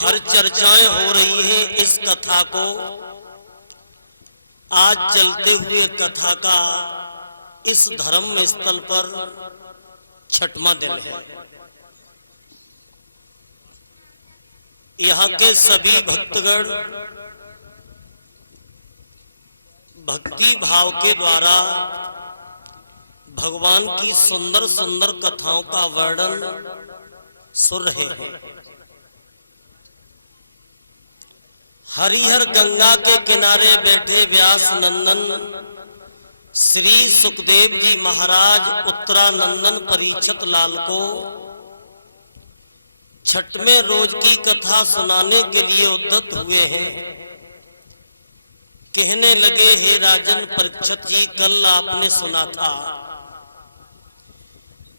हर चर्चाएं हो रही हैं इस कथा को, आज चलते हुए कथा का इस धर्म स्थल पर छठवां दिन है। यहाँ के सभी भक्तगण भक्ति भाव के द्वारा भगवान की सुंदर सुंदर कथाओं का वर्णन सुन रहे हैं। हरिहर गंगा के किनारे बैठे व्यास नंदन श्री सुखदेव जी महाराज उत्तरानंदन परीक्षित लाल को छठवें रोज की कथा सुनाने के लिए उद्यत हुए हैं। कहने लगे, हे राजन परीक्षित जी, कल आपने सुना था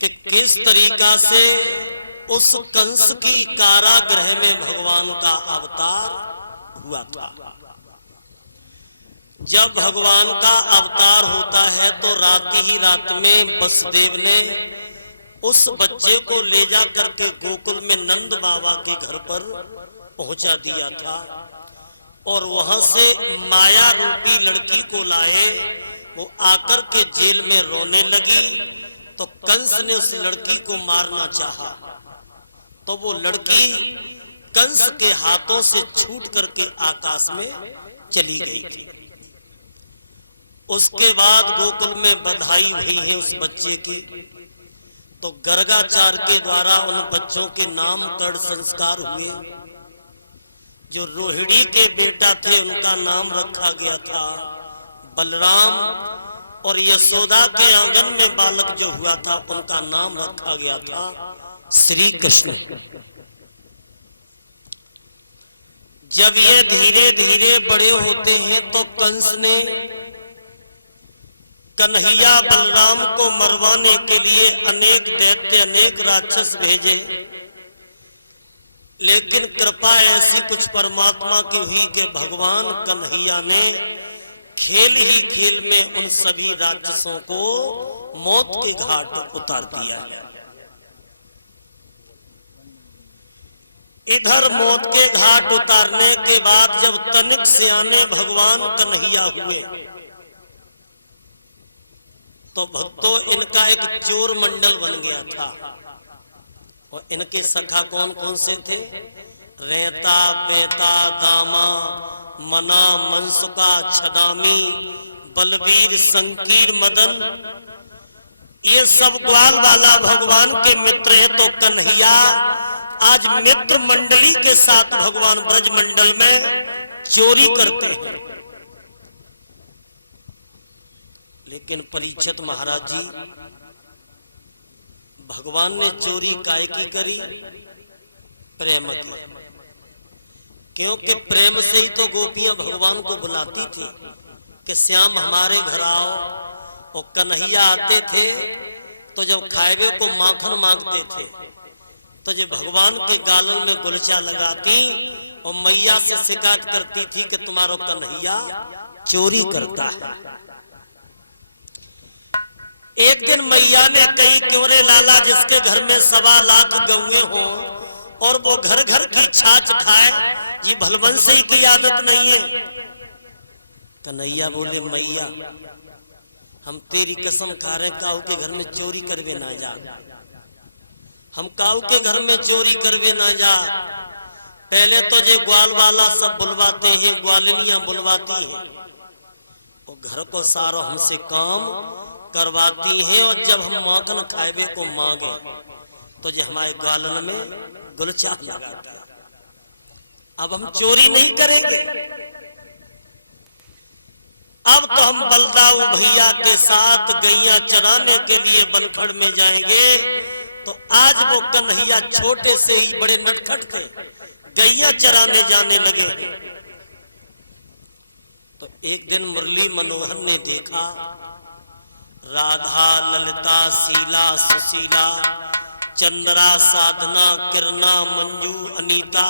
कि किस तरीका से उस कंस की कारागृह में भगवान का अवतार हुआ था। जब भगवान का अवतार होता है तो रात ही रात में वसुदेव ने उस बच्चे को ले जा करके गोकुल में नंद बाबा के घर पर पहुंचा दिया था और वहां से माया रूपी लड़की को लाए। वो आकर के जेल में रोने लगी तो कंस ने उस लड़की को मारना चाहा तो वो लड़की कंस के हाथों से छूट करके आकाश में चली गई थी। उसके बाद गोकुल में बधाई हुई है उस बच्चे की, तो गर्गाचार के द्वारा उन बच्चों के नामकरण संस्कार हुए। जो रोहिणी के बेटा थे उनका नाम रखा गया था बलराम, और यशोदा के आंगन में बालक जो हुआ था उनका नाम रखा गया था श्री कृष्ण। जब ये धीरे धीरे बड़े होते हैं तो कंस ने कन्हैया बलराम को मरवाने के लिए अनेक दैत्य अनेक राक्षस भेजे, लेकिन कृपा ऐसी कुछ परमात्मा की हुई कि भगवान कन्हैया ने खेल ही खेल में उन सभी राक्षसों को मौत के घाट उतार दिया। इधर मौत के घाट उतारने के बाद जब तनिक सियाने भगवान कन्हैया हुए तो भक्तों इनका एक चोर मंडल बन गया था। और इनके सखा कौन कौन से थे? रेता, पेता, दामा, मना, मनसुका, छदामी, बलबीर, संकीर, मदन, ये सब ग्वाल वाला भगवान के मित्र है। तो कन्हैया आज मित्र मंडली के साथ भगवान ब्रज मंडल में चोरी करते हैं। लेकिन परीक्षित महाराज जी, भगवान ने चोरी काय की करी? प्रेम की। क्योंकि प्रेम से ही तो गोपियां भगवान को बुलाती थी कि श्याम हमारे घर आओ। और कन्हैया आते थे तो जब खाएबे को माखन मांगते थे तो जो भगवान के गालन में गुलचा लगाती और मैया से शिकायत करती थी कि तुम्हारा कन्हैया चोरी करता है। एक दिन मैया ने कही, क्यों रे लाला, जिसके घर में 1.25 लाख गौएं हो और वो घर घर की छाछ खाए, ये भलवंशी की आदत नहीं है। कन्हैया बोले, मैया हम तेरी कसम खा रहे, काऊ के घर में चोरी करवे ना जा। हम काऊ के घर में चोरी करवे ना जा। पहले तो ये ग्वाल वाला सब बुलवाते हैं, ग्वालिनियां बुलवाती हैं और घर को सारा हमसे काम करवाती हैं। और जब हम माखन खाएबे को मांगे तो ये हमारे गालन में गुलचा लगाता। अब हम चोरी नहीं करेंगे। अब तो हम बलदाऊ भैया के साथ गैया चराने के लिए बनखड़ में जाएंगे। तो आज वो कन्हैया छोटे से ही बड़े नटखट थे, गैया चराने जाने लगे। तो एक दिन मुरली मनोहर ने देखा राधा, ललिता, शीला, सुशीला, चंद्रा, साधना, किरणा, मंजू, अनीता,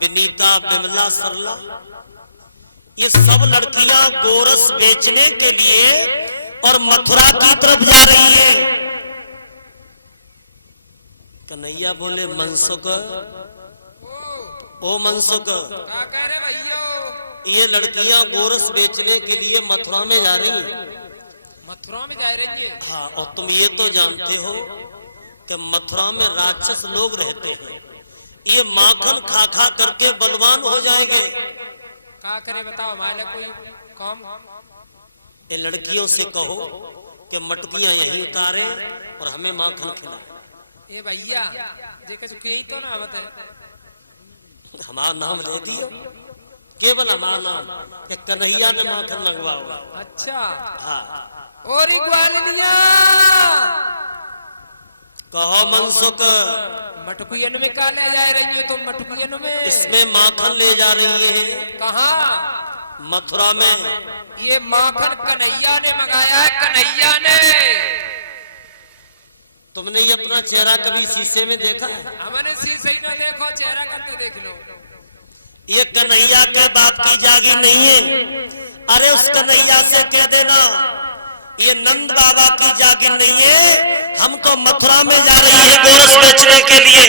विनीता, बिमला, सरला, ये सब लड़कियां गोरस बेचने के लिए और मथुरा की तरफ जा रही है। कन्हैया बोले, मनसुख ओ मनसुख, क्या कह रहे भैया? ये लड़कियां गोरस बेचने के लिए मथुरा में जा रही हैं। मथुरा में जा रही है? हाँ, और तुम ये तो जानते हो कि मथुरा में राक्षस लोग रहते हैं। ये माखन खा खा करके बलवान हो जाएंगे। क्या करे बताओ, हमारे कोई काम? इन लड़कियों से कहो कि मटकियां यहीं उतारे और हमें माखन खिलाए। ए भैया जे कछु कही तो ना बता, हमारा नाम ले दियो, केवल हमारा नाम कि कन्हैया ने माखन मंगवाओ। अच्छा हाँ, और ग्वालिनिया कहो मनसुख, मटकुयन में क्या ले जा रही हो तुम? मटकुयन में इसमें माखन ले जा रही है। कहाँ? मथुरा में। ये माखन कन्हैया ने मंगाया है, कन्हैया ने। तुमने ये अपना चेहरा कभी शीशे में देखा है? हमने शीशे ही ना देखो, चेहरा करके देख लो। ये कन्हैया के बाप की जागी नहीं है। अरे उस कन्हैया से कह देना ये नंद बाबा की जागी नहीं है, हमको मथुरा में जा रही है गोरस बेचने के लिए।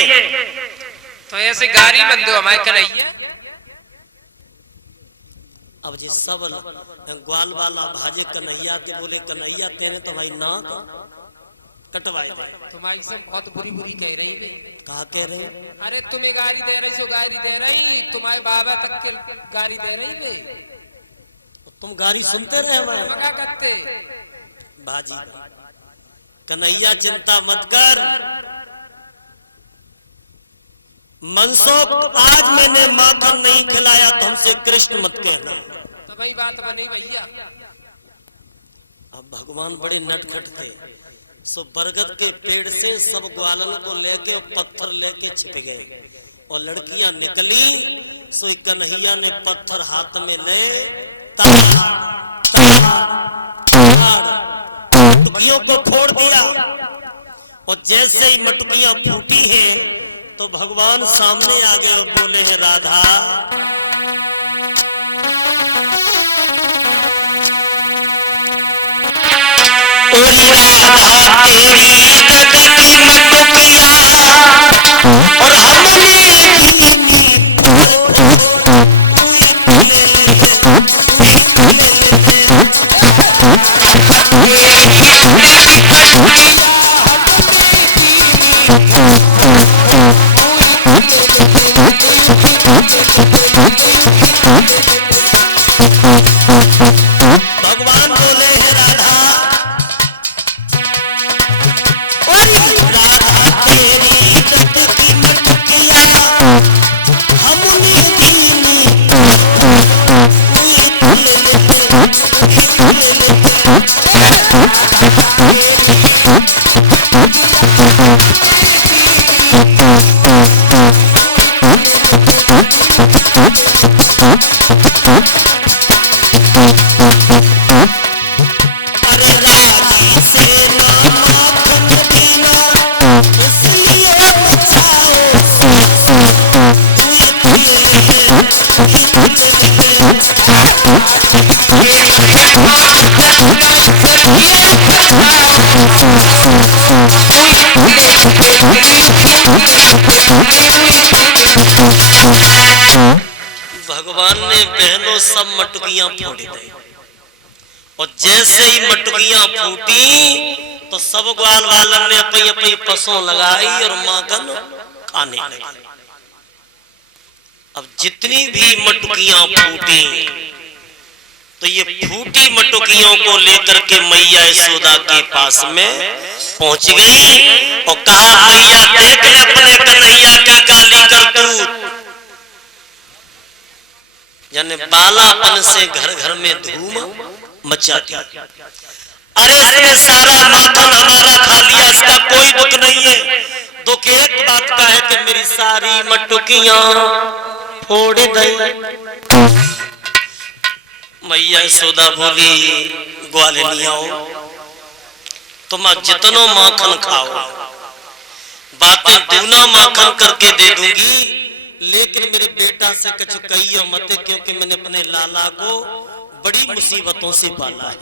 तो ऐसे गाड़ी बन दो हमारे कन्हैया। अब जी सब ग्वाल वाला भाजे कन्हैया ते बोले कन्हैया तेने तो भाई ना कटवाए। तुम्हारी सब बहुत बुरी बुरी कह रही है। कहा कह रहे? अरे तुम्हें गाड़ी दे रही, सो गाड़ी दे रही, तुम्हारे बाबा तक के गाड़ी दे रही है। तुम गाड़ी सुनते रहे हमारे क्या करते बाजी। कन्हैया चिंता मत कर मनसुख, आज मैंने माखन नहीं खिलाया तो हमसे कृष्ण मत कहना। तो भाई बात बनी भैया। अब भगवान बड़े नटखट थे, सो बरगद के पेड़ से सब ग्वालन को लेके और पत्थर लेके छिप गए और लड़कियां निकली। सो कन्हैया ने पत्थर हाथ में ले मटकियों को फोड़ दिया और जैसे ही मटकियां फूटी हैं तो भगवान सामने आ गए और बोले हैं राधा, और भगवान बोले हैं राधा, भगवान ने बहनों सब मटकियां फोड़ दी और जैसे ही मटकियां फूटी तो सब ग्वाल वालन ने अपनी अपनी पसों लगाई और माखन खाने लगे। अब जितनी भी मटकियां फूटी तो ये फूटी मटकियों को लेकर के मैया यशोदा के पास में पहुंच गई और कहा मैया देख ले अपने कन्हैया की काली करतूत, यानी बालापन से घर घर में धूम मचाती। अरे इसने सारा माखन हमारा खा लिया, इसका कोई दुख नहीं है। दुख एक बात का है कि मेरी सारी मटकियां फोड़ दे। मैया यशोदा बोली ग्वालिनियाओ तुम जितनो माखन खाओ, बातें दूना माखन करके दे दूंगी, लेकिन मेरे बेटा से कुछ कहियो मत, क्योंकि मैंने अपने लाला को बड़ी मुसीबतों से पाला है।